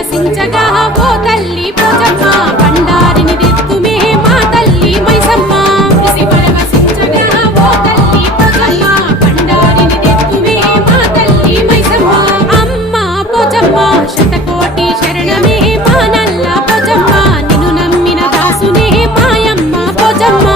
పరవశించగా ఓ తల్లి పోచమ్మ బండారిని తెత్తుమే మా తల్లి మైసమ్మ మురిసి పరవశించగా ఓ తల్లి పోచమ్మ బండారిని తెత్తుమే మా తల్లి మైసమ్మ అమ్మ పోచమ్మ శతకోటి శరణమే మా నల్ల పోచమ్మ నిన్ను నమ్మిన దాసునే మాయమ్మ పోచమ్మ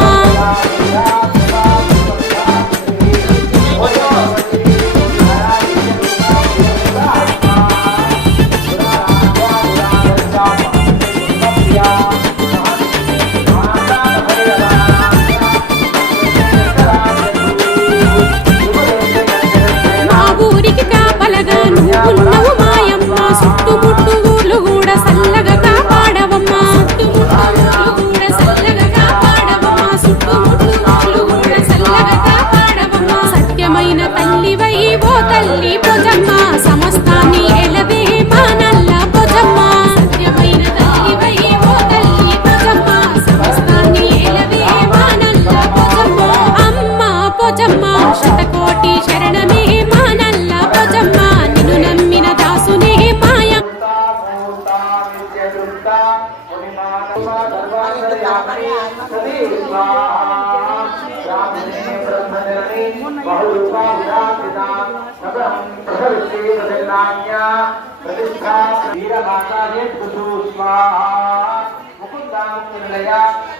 ఉన్నవు మాయమ్మ చుట్టుముట్టు ఊళ్ళు కూడా సల్లగా కాపాడవమ్మ చుట్టుముట్టు సల్లగా కాపాడవమ్మ చుట్టుముట్టు ఊళ్ళు కూడా సల్లగా కాపాడవమ్మ సత్యమైన తల్లివై ఓ తల్లి పోచమ్మ సమస్తాన్ని ఎలవే మా నల్ల పోచమ్మ సత్యమైన తల్లివై ఓ తల్లి పోచమ్మ సమస్తాన్ని ఎలవే మా నల్ల పోచమ్మ అమ్మ పోచమ్మ శతకోటి శరణమే మా నల్ల పోచమ్మ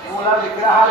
मूल विग्रह